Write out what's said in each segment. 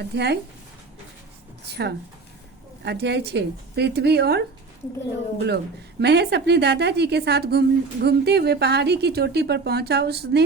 अध्याय 6 पृथ्वी और ग्लोब। महेश अपने दादाजी के साथ घूमते हुए पहाड़ी की चोटी पर पहुंचा। उसने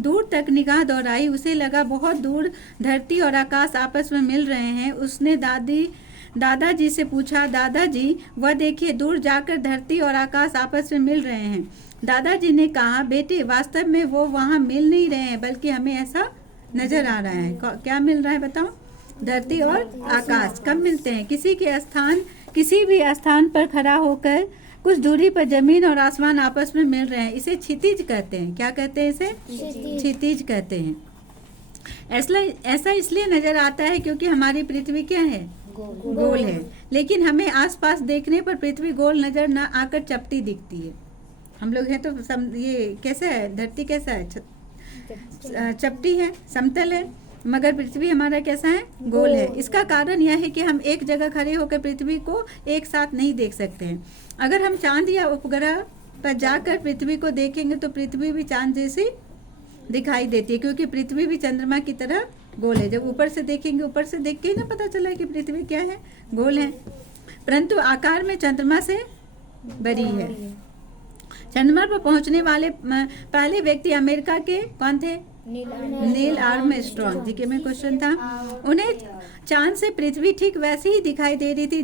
दूर तक निगाह दौड़ाई। उसे लगा बहुत दूर धरती और आकाश आपस में मिल रहे हैं। उसने दादाजी से पूछा, दादाजी वह देखिए, दूर जाकर धरती और आकाश आपस में मिल रहे हैं। दादाजी ने कहा, बेटे वास्तव में वो वहाँ मिल नहीं रहे हैं, बल्कि हमें ऐसा नजर आ रहा है। क्या मिल रहा है बताओ? धरती और आकाश कब मिलते हैं? किसी भी स्थान पर खड़ा होकर कुछ दूरी पर जमीन और आसमान आपस में मिल रहे हैं। इसे क्षितिज कहते हैं। क्या कहते हैं इसे? क्षितिज कहते हैं। ऐसा इसलिए नजर आता है क्योंकि हमारी पृथ्वी क्या है? गोल है। लेकिन हमें आसपास देखने पर पृथ्वी गोल नजर न आकर चपटी दिखती है। हम लोग हैं तो ये कैसा है? धरती कैसा है? चपटी है, समतल है, मगर पृथ्वी हमारा कैसा है? गोल है। इसका कारण यह है कि हम एक जगह खड़े होकर पृथ्वी को एक साथ नहीं देख सकते हैं। अगर हम चांद या उपग्रह पर जाकर पृथ्वी को देखेंगे तो पृथ्वी भी चांद जैसी दिखाई देती है, क्योंकि पृथ्वी भी चंद्रमा की तरह गोल है। जब ऊपर से देखेंगे, ऊपर से देख के ही ना पता चला कि पृथ्वी क्या है? गोल है, परंतु आकार में चंद्रमा से बड़ी है। चंद्रमा पर पहुंचने वाले पहले व्यक्ति अमेरिका के कौन थे? नील आर्मस्ट्रॉन्ग जी के में क्वेश्चन था। उन्हें चांद से पृथ्वी ठीक वैसी ही दिखाई दे रही थी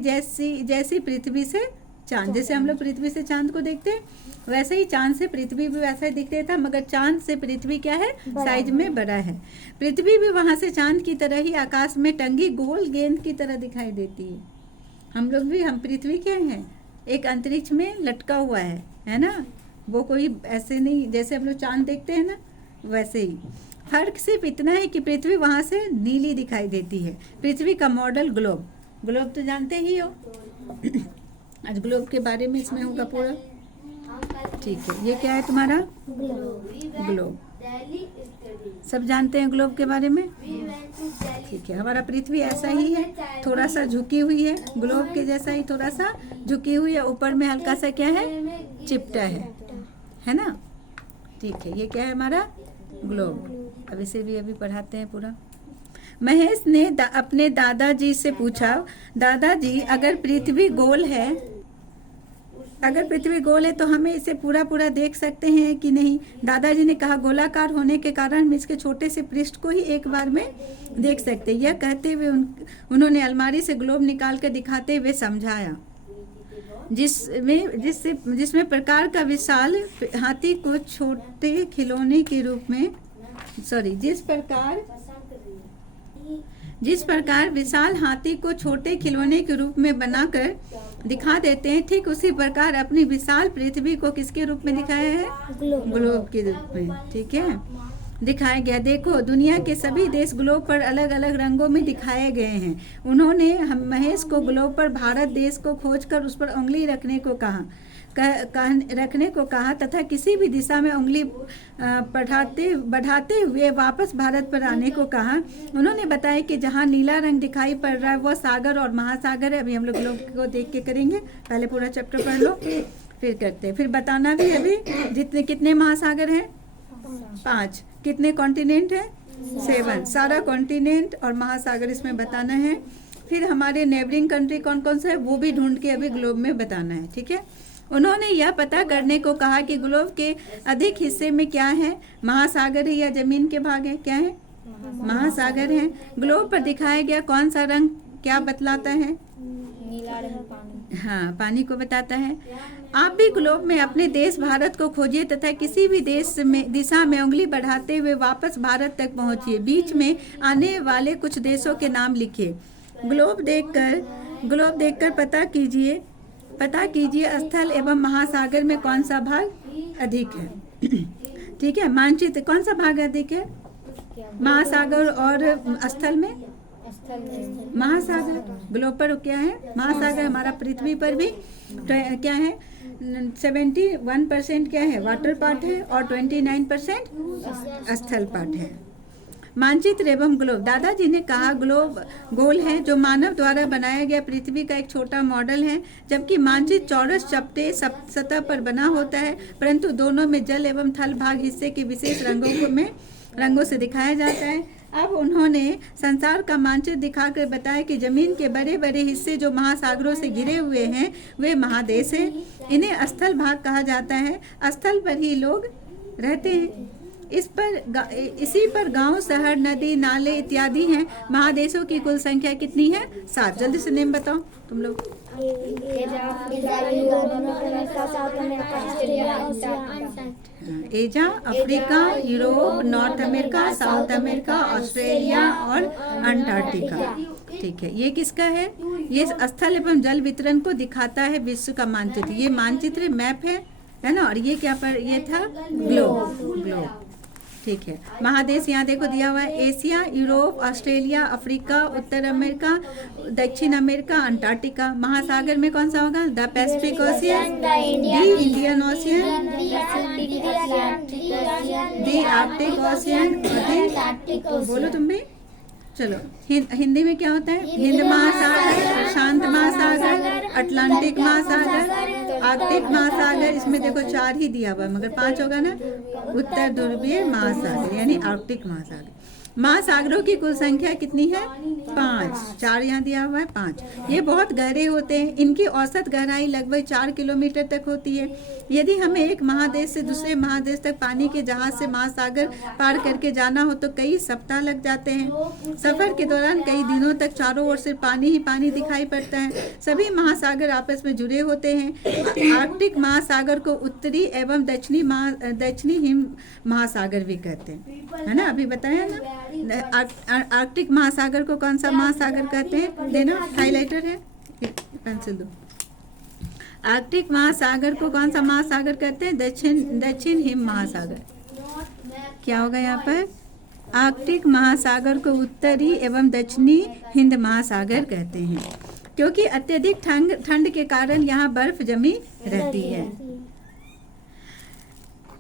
जैसी पृथ्वी से चांद। जैसे हम लोग पृथ्वी से चांद को देखते हैं, वैसे ही चांद से पृथ्वी भी वैसा ही दिखता था, मगर चांद से पृथ्वी क्या है? साइज में बड़ा है। पृथ्वी भी वहां से चांद की तरह ही आकाश में टंगी गोल गेंद की तरह दिखाई देती है। हम पृथ्वी क्या है? एक अंतरिक्ष में लटका हुआ है ना? वो कोई ऐसे नहीं जैसे हम लोग चांद देखते हैं ना, वैसे ही। फर्क सिर्फ इतना है कि पृथ्वी वहां से नीली दिखाई देती है। पृथ्वी का मॉडल ग्लोब तो जानते ही हो। आज ग्लोब के बारे में इसमें होगा पूरा। ठीक है, ये क्या है तुम्हारा? ग्लोब। सब जानते हैं ग्लोब के बारे में? ठीक है, हमारा पृथ्वी ऐसा ही है, थोड़ा सा झुकी हुई है, ग्लोब के जैसा ही थोड़ा सा झुकी हुई है। ऊपर में हल्का सा क्या है? चिपटा है ना? ठीक है, ये क्या है हमारा? ग्लोब। अब इसे भी अभी पढ़ाते हैं पूरा। महेश ने अपने दादाजी से पूछा, दादाजी अगर पृथ्वी गोल है तो हमें इसे पूरा देख सकते हैं कि नहीं? दादाजी ने कहा, गोलाकार होने के कारण हम इसके छोटे से पृष्ठ को ही एक बार में देख सकते हैं। यह कहते हुए उन्होंने अलमारी से ग्लोब निकाल कर दिखाते हुए समझाया, जिसमें प्रकार का विशाल हाथी को छोटे खिलौने के रूप में जिस प्रकार विशाल हाथी को छोटे खिलौने के रूप में बनाकर दिखा देते हैं, ठीक उसी प्रकार अपनी विशाल पृथ्वी को किसके रूप में दिखाया है? ग्लोब के रूप में। ठीक है, दिखाया गया। देखो, दुनिया के सभी देश ग्लोब पर अलग अलग रंगों में दिखाए गए हैं। उन्होंने महेश को ग्लोब पर भारत देश को खोजकर उस पर उंगली रखने को कहा तथा किसी भी दिशा में उंगली बढ़ाते हुए वापस भारत पर आने को कहा। उन्होंने बताया कि जहाँ नीला रंग दिखाई पड़ रहा है वह सागर और महासागर है। अभी हम लोग ग्लोब को देख के करेंगे, पहले पूरा चैप्टर पढ़ लो, फिर करते हैं। फिर बताना भी अभी कितने महासागर हैं? 5। कितने कॉन्टिनेंट है? 7। सारा कॉन्टिनेंट और महासागर इसमें बताना है। फिर हमारे नेबरिंग कंट्री कौन कौन सा है वो भी ढूंढ के अभी ग्लोब में बताना है। ठीक है, उन्होंने यह पता करने को कहा कि ग्लोब के अधिक हिस्से में क्या है? महासागर है या जमीन के भाग है? क्या है? महासागर है। ग्लोब पर दिखाया गया कौन सा रंग क्या बतलाता है? नीला रंग पानी। हाँ, पानी को बताता है। आप भी ग्लोब में अपने देश भारत को खोजिए तथा किसी भी दिशा में उंगली बढ़ाते हुए वापस भारत तक पहुंचिए। बीच में आने वाले कुछ देशों के नाम लिखिए। ग्लोब देखकर पता कीजिए स्थल एवं महासागर में कौन सा भाग अधिक है। ठीक है, मानचित्र कौन सा भाग अधिक है? महासागर और स्थल में महासागर। ग्लोब पर क्या है? महासागर। हमारा पृथ्वी पर भी क्या है? 71% क्या है? वाटर पार्ट है और 29% स्थल पार्ट है। मानचित्र एवं ग्लोब। दादाजी ने कहा, ग्लोब गोल है जो मानव द्वारा बनाया गया पृथ्वी का एक छोटा मॉडल है, जबकि मानचित्र चौरस चपटे सतह पर बना होता है, परंतु दोनों में जल एवं थल भाग हिस्से के विशेष रंगों से दिखाया जाता है। अब उन्होंने संसार का मानचित्र दिखाकर बताया कि जमीन के बड़े बड़े हिस्से जो महासागरों से घिरे हुए हैं वे महादेश हैं। इन्हें स्थल भाग कहा जाता है। स्थल पर ही लोग रहते हैं। इसी पर गांव, शहर, नदी, नाले इत्यादि हैं। महादेशों की कुल संख्या कितनी है? 7। जल्दी से नेम बताओ तुम लोग। एजा, Africa, Europe, north America, south America, Australia और अंटार्कटिका। ठीक है, ये किसका है? ये स्थल एवं जल वितरण को दिखाता है विश्व का मानचित्र। ये मानचित्र मैप है ना। और ये क्या पर ये था? ग्लोब। ठीक है, महादेश यहाँ देखो दिया हुआ है। एशिया, यूरोप, ऑस्ट्रेलिया, अफ्रीका, उत्तर अमेरिका, दक्षिण अमेरिका, अंटार्कटिका। महासागर में कौन सा होगा? The Pacific ocean, the Indian ocean, the Arctic ocean. बोलो तुम भी। चलो हिंदी में क्या होता है? हिंद महासागर, प्रशांत महासागर, अटलांटिक महासागर, आर्कटिक महासागर। इसमें देखो 4 ही दिया हुआ है मगर 5 होगा ना। उत्तर ध्रुवीय महासागर यानी आर्कटिक महासागर। महासागरों की कुल संख्या कितनी है? 5। 4 यहाँ दिया हुआ है, 5। ये बहुत गहरे होते हैं। इनकी औसत गहराई लगभग 4 किलोमीटर तक होती है। यदि हमें एक महादेश से दूसरे महादेश तक पानी के जहाज से महासागर पार करके जाना हो तो कई सप्ताह लग जाते हैं। सफर के दौरान कई दिनों तक चारों ओर से पानी ही पानी दिखाई पड़ता है। सभी महासागर आपस में जुड़े होते हैं। आर्कटिक महासागर को उत्तरी एवं दक्षिणी हिम महासागर भी कहते हैं, है ना। अभी बताया ना। आर्कटिक महासागर को कौन सा महासागर कहते हैं? देना, हाइलाइटर है, पेंसिल दो। आर्कटिक महासागर को कौन सा महासागर कहते हैं? दक्षिण हिम महासागर। क्या होगा यहाँ पर? आर्कटिक महासागर को उत्तरी एवं दक्षिणी हिंद महासागर कहते हैं क्योंकि अत्यधिक ठंड के कारण यहाँ बर्फ जमी रहती है।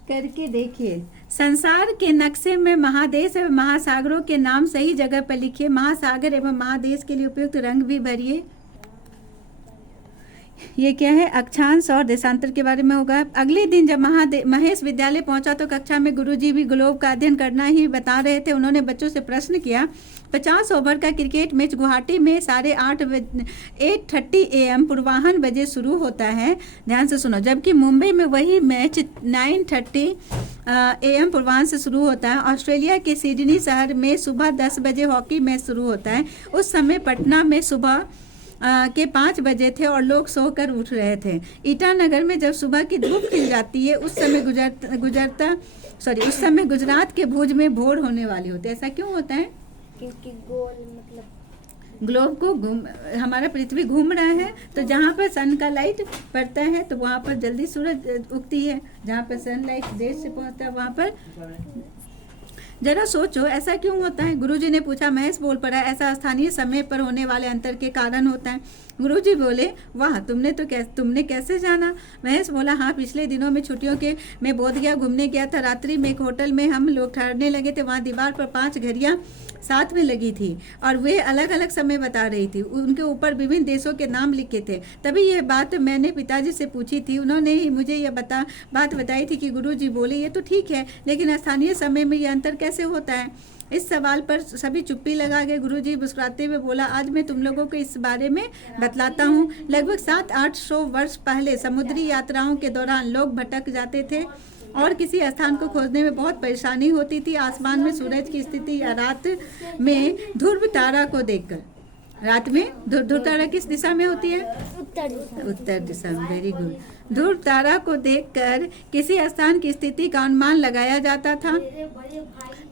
करके देखिए, संसार के नक्शे में महादेश एवं महासागरों के नाम सही जगह पर लिखिए। महासागर एवं महादेश के लिए उपयुक्त रंग भी भरिए। ये क्या है? अक्षांश और देशांतर के बारे में होगा। अगले दिन जब महेश विद्यालय पहुंचा तो कक्षा में गुरुजी भी ग्लोब का अध्ययन करना ही बता रहे थे। उन्होंने बच्चों से प्रश्न किया। 50 ओवर का क्रिकेट मैच गुवाहाटी में 8:30 AM पूर्वाह्न बजे शुरू होता है। ध्यान से सुनो। जबकि मुंबई में वही मैच 9:30 AM पूर्वाह्न से शुरू होता है। ऑस्ट्रेलिया के सिडनी शहर में सुबह 10 बजे हॉकी मैच शुरू होता है। उस समय पटना में सुबह के 5 बजे थे और लोग सोकर उठ रहे थे। ईटानगर में जब सुबह की धूप खिल जाती है उस समय गुजरात के भुज में भोर होने वाली होती है। ऐसा क्यों होता है? क्योंकि गोल मतलब ग्लोब को हमारा पृथ्वी घूम रहा है तो जहाँ पर सन का लाइट पड़ता है तो वहाँ पर जल्दी सूरज उगती है। जहाँ पर सनलाइट देर से पहुँचता है वहाँ पर। जरा सोचो ऐसा क्यों होता है? गुरुजी ने पूछा। महेश बोल पड़ा, ऐसा स्थानीय समय पर होने वाले अंतर के कारण होता है। गुरुजी बोले, वाह, तुमने कैसे जाना? महेश बोला, हाँ, पिछले दिनों में छुट्टियों के मैं बोधगया घूमने गया था। रात्रि में एक होटल में हम लोग ठहरने लगे थे। वहाँ दीवार पर 5 घड़ियाँ साथ में लगी थी और वे अलग अलग समय बता रही थी। उनके ऊपर विभिन्न देशों के नाम लिखे थे। तभी यह बात मैंने पिताजी से पूछी थी। उन्होंने ही मुझे यह बात बताई थी कि गुरुजी बोले, ये तो ठीक है, लेकिन स्थानीय समय में यह अंतर कैसे होता है? इस सवाल पर सभी चुप्पी लगा गए। गुरुजी मुस्कुराते हुए बोला, आज मैं तुम लोगों को इस बारे में बतलाता हूँ। लगभग 700-800 वर्ष पहले समुद्री यात्राओं के दौरान लोग भटक जाते थे और किसी स्थान को खोजने में बहुत परेशानी होती थी। आसमान में सूरज की स्थिति या रात में ध्रुव तारा को देखकर। रात में ध्रुव तारा किस दिशा में होती है? उत्तर दिशा में। Very good. ध्रुव तारा को देखकर किसी स्थान की स्थिति का अनुमान लगाया जाता था।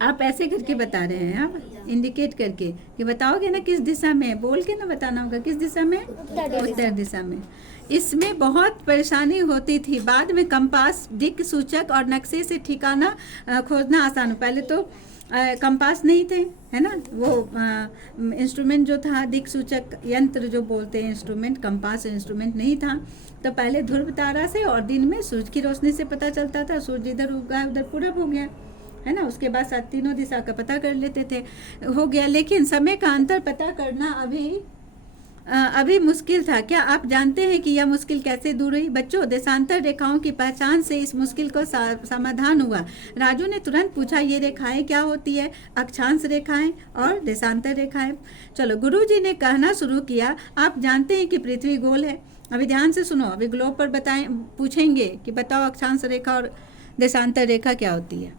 आप ऐसे करके बता रहे हैं, आप इंडिकेट करके कि बताओगे ना किस दिशा में, बोल के ना बताना होगा किस दिशा में? उत्तर दिशा में। इसमें बहुत परेशानी होती थी। बाद में कंपास, दिक् सूचक और नक्शे से ठिकाना खोजना आसान। पहले तो कंपास नहीं थे, है ना। वो इंस्ट्रूमेंट जो था, दिक् सूचक यंत्र जो बोलते हैं इंस्ट्रूमेंट, कंपास इंस्ट्रूमेंट नहीं था। तो पहले ध्रुव तारा से और दिन में सूरज की रोशनी से पता चलता था। सूरज इधर उगा उधर पूरब हो गया, है ना। उसके बाद तीनों दिशा का पता कर लेते थे, हो गया। लेकिन समय का अंतर पता करना अभी अभी मुश्किल था। क्या आप जानते हैं कि यह मुश्किल कैसे दूर हुई? बच्चों, देशांतर रेखाओं की पहचान से इस मुश्किल को समाधान हुआ। राजू ने तुरंत पूछा, ये रेखाएं क्या होती है? अक्षांश रेखाएं और देशांतर रेखाएं। चलो, गुरुजी ने कहना शुरू किया, आप जानते हैं कि पृथ्वी गोल है। अभी ध्यान से सुनो, अभी ग्लोब पर बताएं, पूछेंगे कि बताओ अक्षांश रेखा और देशांतर रेखा क्या होती है।